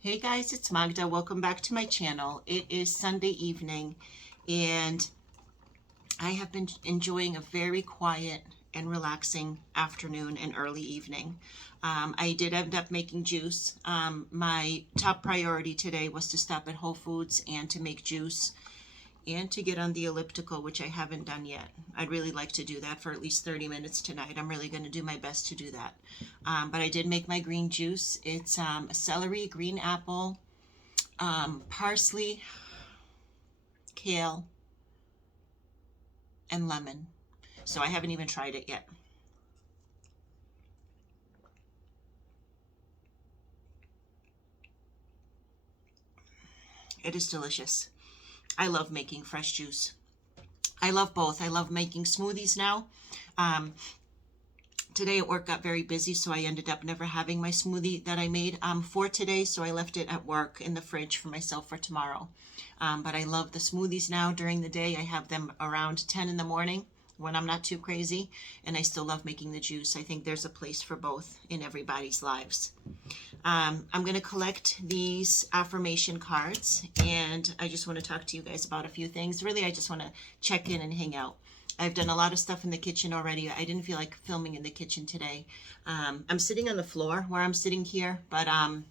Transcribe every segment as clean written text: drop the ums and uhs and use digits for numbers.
Hey guys, it's Magda. Welcome back to my channel. It is Sunday evening and I have been enjoying a very quiet and relaxing afternoon and early evening. I did end up making juice. My top priority today was to stop at Whole Foods and to make juice and to get on the elliptical, which I haven't done yet. I'd really like to do that for at least 30 minutes tonight. I'm really going to do my best to do that. But I did make my green juice. It's celery, green apple, parsley, kale, and lemon. So I haven't even tried it yet. It is delicious. I love making fresh juice. I love both. I love making smoothies now. Um, Today at work got very busy, so I ended up never having my smoothie that I made for today, so I left it at work in the fridge for myself for tomorrow. But I love the smoothies now during the day. I have them around 10 in the morning when I'm not too crazy, and I still love making the juice. I think there's a place for both in everybody's lives. I'm going to collect these affirmation cards, and I just want to talk to you guys about a few things. Really, I just want to check in and hang out. I've done a lot of stuff in the kitchen already. I didn't feel like filming in the kitchen today. I'm sitting on the floor where I'm sitting here, but I'm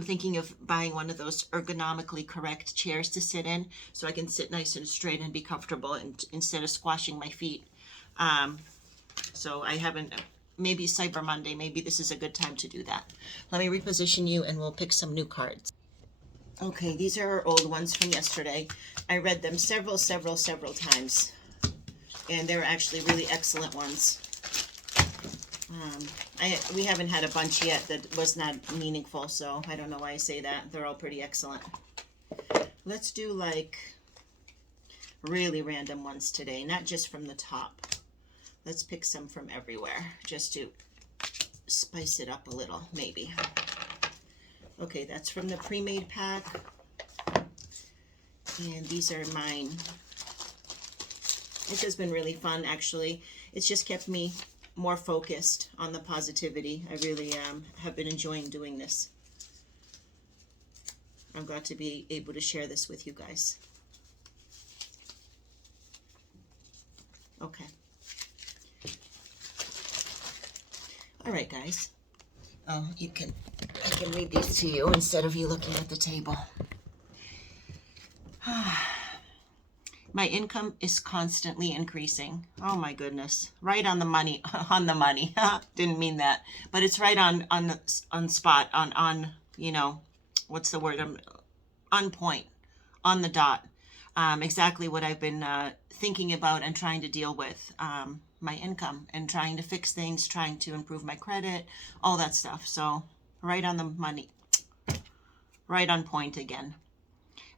thinking of buying one of those ergonomically correct chairs to sit in so I can sit nice and straight and be comfortable and instead of squashing my feet. So I haven't, maybe Cyber Monday, maybe this is a good time to do that. Let me reposition you and we'll pick some new cards. Okay, these are our old ones from yesterday. I read them several times, and they're actually really excellent ones. We haven't had a bunch yet that was not meaningful, so I don't know why I say that. They're all pretty excellent. Let's do like really random ones today, not just from the top. Let's pick some from everywhere just to spice it up a little, maybe. Okay, that's from the pre-made pack. And these are mine. It has been really fun, actually. It's just kept me more focused on the positivity. I really have been enjoying doing this. I'm glad to be able to share this with you guys. Okay. All right, guys. Oh, I can read these to you instead of you looking at the table. My income is constantly increasing. Oh my goodness. Right on the money, on the money. Didn't mean that. But it's right on spot, you know, what's the word? On point, on the dot. Exactly what I've been thinking about and trying to deal with. My income and trying to fix things, trying to improve my credit, all that stuff. So right on the money, right on point again.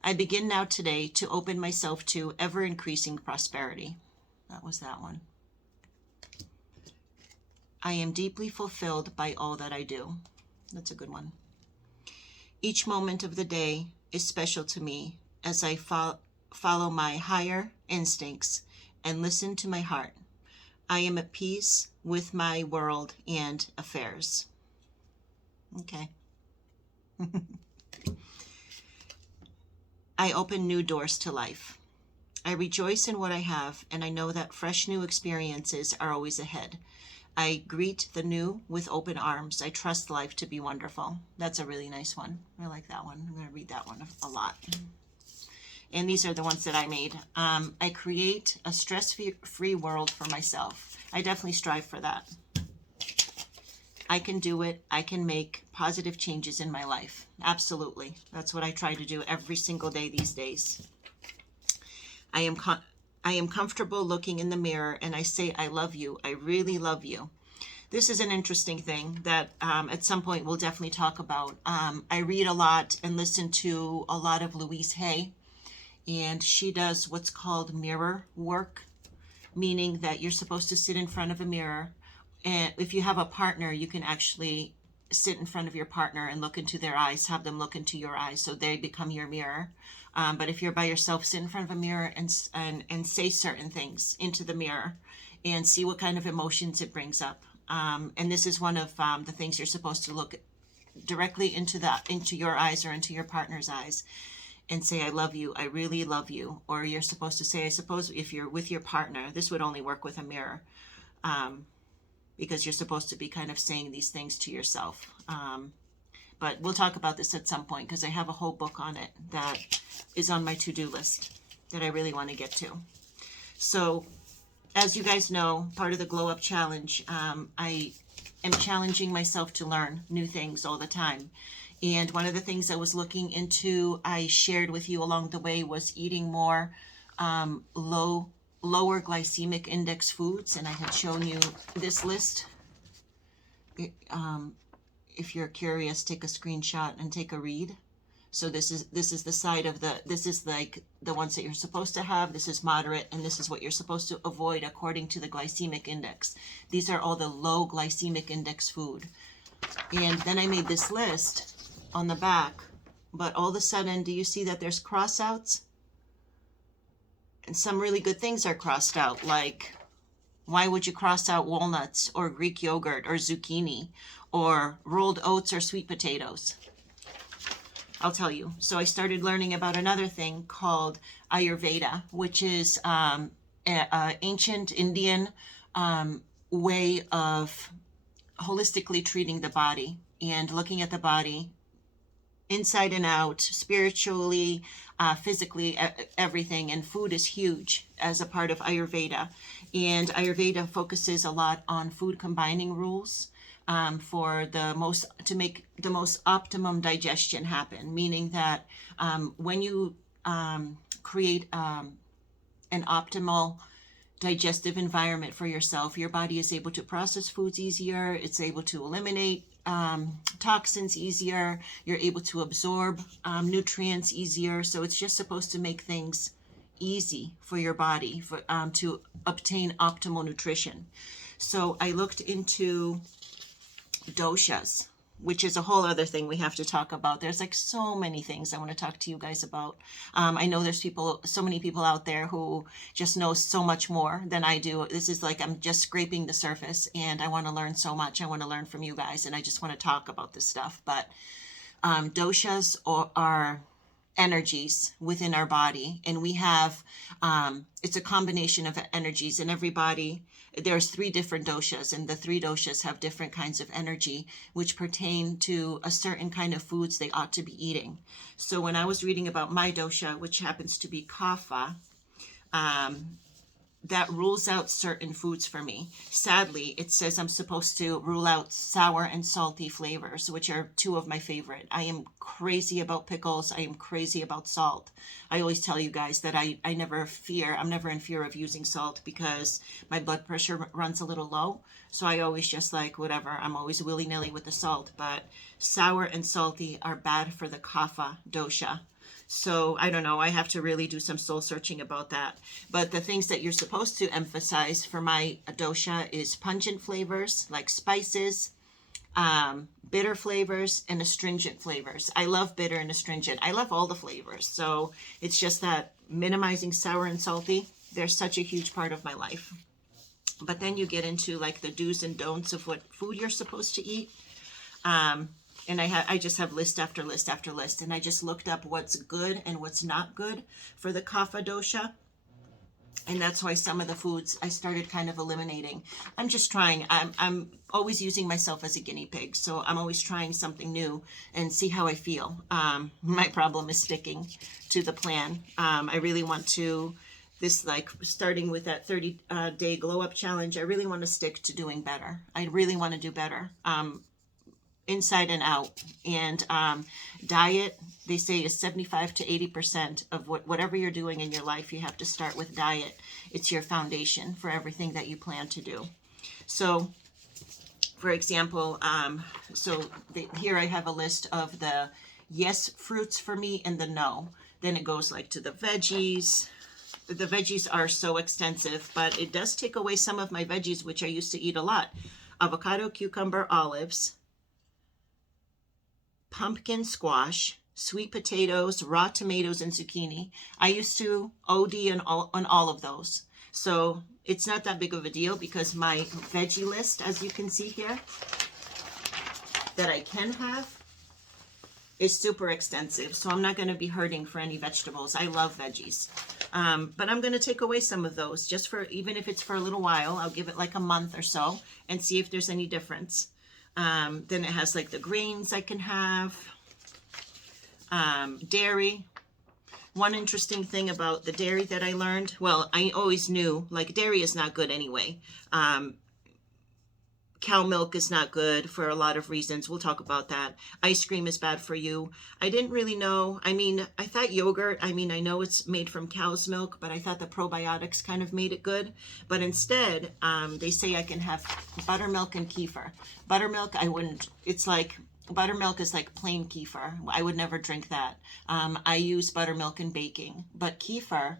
I begin now today to open myself to ever-increasing prosperity. That was that one. I am deeply fulfilled by all that I do. That's a good one. Each moment of the day is special to me as I follow my higher instincts and listen to my heart. I am at peace with my world and affairs. Okay. I open new doors to life. I rejoice in what I have, and I know that fresh new experiences are always ahead. I greet the new with open arms. I trust life to be wonderful. That's a really nice one. I like that one. I'm going to read that one a lot. And these are the ones that I made. I create a stress-free world for myself. I definitely strive for that. I can do it. I can make positive changes in my life. Absolutely. That's what I try to do every single day these days. I am comfortable looking in the mirror and I say, I love you. I really love you. This is an interesting thing that at some point we'll definitely talk about. I read a lot and listen to a lot of Louise Hay, and she does what's called mirror work, meaning that you're supposed to sit in front of a mirror. And if you have a partner, you can actually sit in front of your partner and look into their eyes, have them look into your eyes so they become your mirror. But if you're by yourself, sit in front of a mirror and say certain things into the mirror and see what kind of emotions it brings up. And this is one of the things you're supposed to look directly into your eyes or into your partner's eyes and say, I love you, I really love you. Or you're supposed to say, I suppose if you're with your partner, this would only work with a mirror, because you're supposed to be kind of saying these things to yourself. But we'll talk about this at some point, because I have a whole book on it that is on my to-do list that I really want to get to. So as you guys know, part of the Glow Up Challenge, I am challenging myself to learn new things all the time. And one of the things I was looking into, I shared with you along the way, was eating more lower glycemic index foods. And I had shown you this list. If you're curious, take a screenshot and take a read. So this is the side of this is like the ones that you're supposed to have. This is moderate, and this is what you're supposed to avoid according to the glycemic index. These are all the low glycemic index food. And then I made this list on the back, but all of a sudden, do you see that there's cross-outs? And some really good things are crossed out, like, why would you cross out walnuts or Greek yogurt or zucchini or rolled oats or sweet potatoes? I'll tell you. So I started learning about another thing called Ayurveda, which is an ancient Indian way of holistically treating the body and looking at the body inside and out, spiritually, physically, everything. And food is huge as a part of Ayurveda. And Ayurveda focuses a lot on food combining rules for to make the most optimum digestion happen. Meaning that when you create an optimal digestive environment for yourself, your body is able to process foods easier. It's able to eliminate toxins easier. You're able to absorb nutrients easier. So it's just supposed to make things easy for your body to obtain optimal nutrition. So I looked into doshas, which is a whole other thing we have to talk about. There's like so many things I want to talk to you guys about. I know there's so many people out there who just know so much more than I do. This is like, I'm just scraping the surface, and I want to learn so much. I want to learn from you guys, and I just want to talk about this stuff. But doshas are energies within our body, and we have, it's a combination of energies in every body. There's 3 different doshas, and the 3 doshas have different kinds of energy, which pertain to a certain kind of foods they ought to be eating. So when I was reading about my dosha, which happens to be kapha, that rules out certain foods for me. Sadly, it says I'm supposed to rule out sour and salty flavors, which are 2 of my favorite. I am crazy about pickles. I am crazy about salt. I always tell you guys that I'm never in fear of using salt, because my blood pressure runs a little low. So I always just like, whatever, I'm always willy-nilly with the salt. But sour and salty are bad for the kapha dosha. So I don't know, I have to really do some soul searching about that. But the things that you're supposed to emphasize for my dosha is pungent flavors like spices, bitter flavors, and astringent flavors. I love bitter and astringent. I love all the flavors. So it's just that minimizing sour and salty, they're such a huge part of my life. But then you get into like the do's and don'ts of what food you're supposed to eat. And I just have list after list after list. And I just looked up what's good and what's not good for the kapha dosha. And that's why some of the foods I started kind of eliminating. I'm just trying. I'm always using myself as a guinea pig. So I'm always trying something new and see how I feel. My problem is sticking to the plan. I really want to, starting with that 30-day glow up challenge, I really want to stick to doing better. I really want to do better. Inside and out. And diet, they say, is 75 to 80% of whatever you're doing in your life. You have to start with diet. It's your foundation for everything that you plan to do. So for example, here I have a list of the yes fruits for me and the no. Then it goes like to the veggies. The veggies are so extensive, but it does take away some of my veggies, which I used to eat a lot. Avocado, cucumber, olives, pumpkin, squash, sweet potatoes, raw tomatoes, and zucchini. I used to OD on all of those. So it's not that big of a deal, because my veggie list, as you can see here, that I can have, is super extensive, so I'm not going to be hurting for any vegetables. I love veggies. But I'm going to take away some of those just for, even if it's for a little while, I'll give it like a month or so and see if there's any difference. Then it has like the grains I can have, dairy. One interesting thing about the dairy that I learned, well, I always knew, like, dairy is not good anyway. Cow milk is not good for a lot of reasons. We'll talk about that. Ice cream is bad for you. I didn't really know. I mean, I thought yogurt, I mean, I know it's made from cow's milk, but I thought the probiotics kind of made it good. But instead, they say I can have buttermilk and kefir. Buttermilk, I wouldn't, it's like, buttermilk is like plain kefir. I would never drink that. I use buttermilk in baking, but kefir,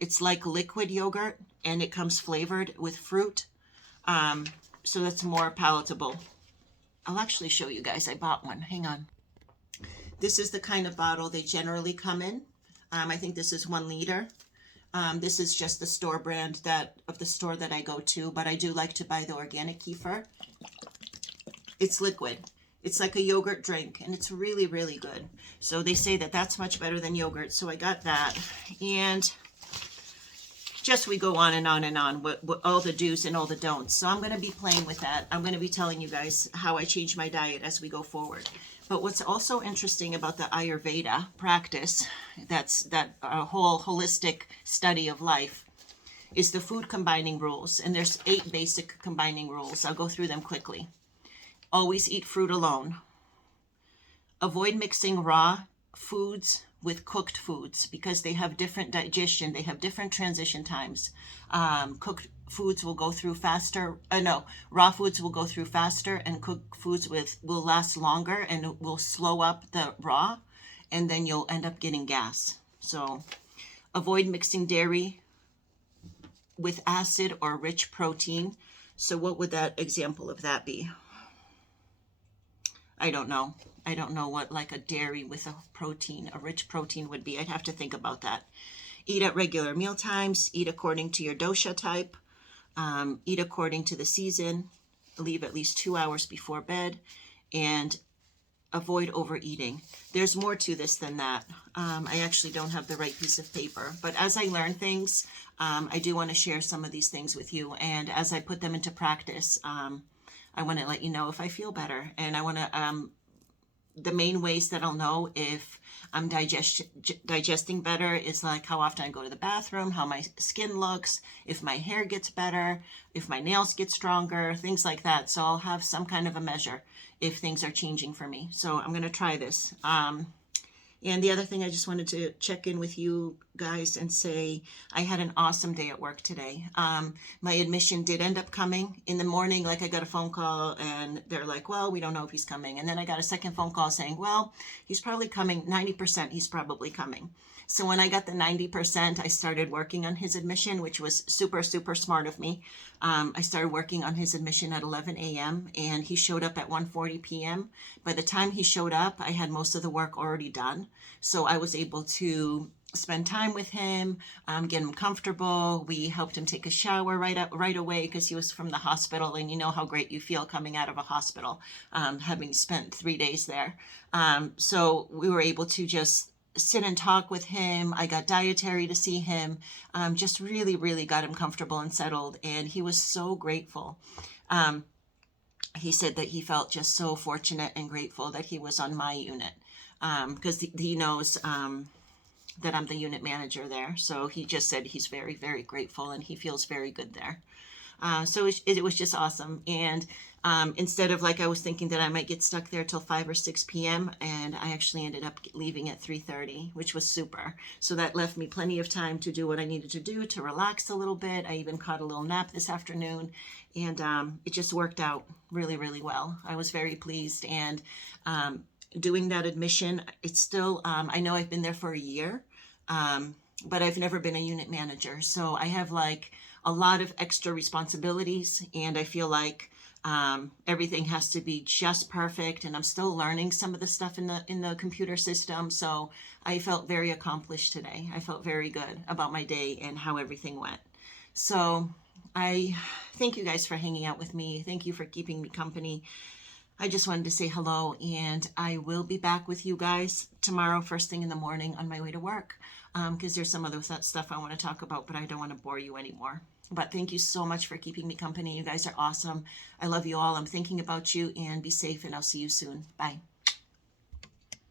it's like liquid yogurt and it comes flavored with fruit. So that's more palatable. I'll actually show you guys. I bought one. Hang on. This is the kind of bottle they generally come in. I think this is 1 liter. This is just the store brand of the store that I go to, but I do like to buy the organic kefir. It's liquid. It's like a yogurt drink, and it's really, really good. So they say that that's much better than yogurt, so I got that. And just we go on and on and on with all the do's and all the don'ts. So I'm going to be playing with that. I'm going to be telling you guys how I change my diet as we go forward. But what's also interesting about the Ayurveda practice, that whole holistic study of life, is the food combining rules. And there's 8 basic combining rules. I'll go through them quickly. Always eat fruit alone. Avoid mixing raw foods with cooked foods because they have different digestion. They have different transition times. Cooked foods will go through faster. Raw foods will go through faster, and cooked foods will last longer and it will slow up the raw, and then you'll end up getting gas. So avoid mixing dairy with acid or rich protein. So what would that example of that be? I don't know. I don't know what like a dairy with a rich protein would be. I'd have to think about that. Eat at regular meal times. Eat according to your dosha type. Eat according to the season. Leave at least 2 hours before bed. And avoid overeating. There's more to this than that. I actually don't have the right piece of paper. But as I learn things, I do want to share some of these things with you. And as I put them into practice, I want to let you know if I feel better. And I want to, the main ways that I'll know if I'm digesting better is like how often I go to the bathroom, how my skin looks, if my hair gets better, if my nails get stronger, things like that. So I'll have some kind of a measure if things are changing for me. So I'm going to try this. And the other thing, I just wanted to check in with you guys and say I had an awesome day at work today. My admission did end up coming in the morning. Like I got a phone call and they're like, well, we don't know if he's coming. And then I got a second phone call saying, well, he's probably coming, 90% he's probably coming. So when I got the 90%, I started working on his admission, which was super, super smart of me. I started working on his admission at 11 a.m. and he showed up at 1:40 p.m. By the time he showed up, I had most of the work already done. So I was able to spend time with him, get him comfortable. We helped him take a shower right away because he was from the hospital, and you know how great you feel coming out of a hospital, having spent 3 days there. So we were able to just sit and talk with him. I got dietary to see him, just really, really got him comfortable and settled. And he was so grateful. He said that he felt just so fortunate and grateful that he was on my unit, because he knows that I'm the unit manager there. So he just said he's very, very grateful and he feels very good there. So it was just awesome. And instead of, like, I was thinking that I might get stuck there till 5 or 6 p.m. and I actually ended up leaving at 3:30, which was super. So that left me plenty of time to do what I needed to do, to relax a little bit. I even caught a little nap this afternoon, and it just worked out really, really well. I was very pleased. And doing that admission, it's still, I know I've been there for a year, but I've never been a unit manager. So I have like a lot of extra responsibilities, and I feel like everything has to be just perfect, and I'm still learning some of the stuff in the computer system. So I felt very accomplished today. I felt very good about my day and how everything went. So I thank you guys for hanging out with me. Thank you for keeping me company. I just wanted to say hello, and I will be back with you guys tomorrow, first thing in the morning on my way to work, because there's some other stuff I want to talk about, but I don't want to bore you anymore. But thank you so much for keeping me company. You guys are awesome. I love you all. I'm thinking about you, and be safe, and I'll see you soon. Bye.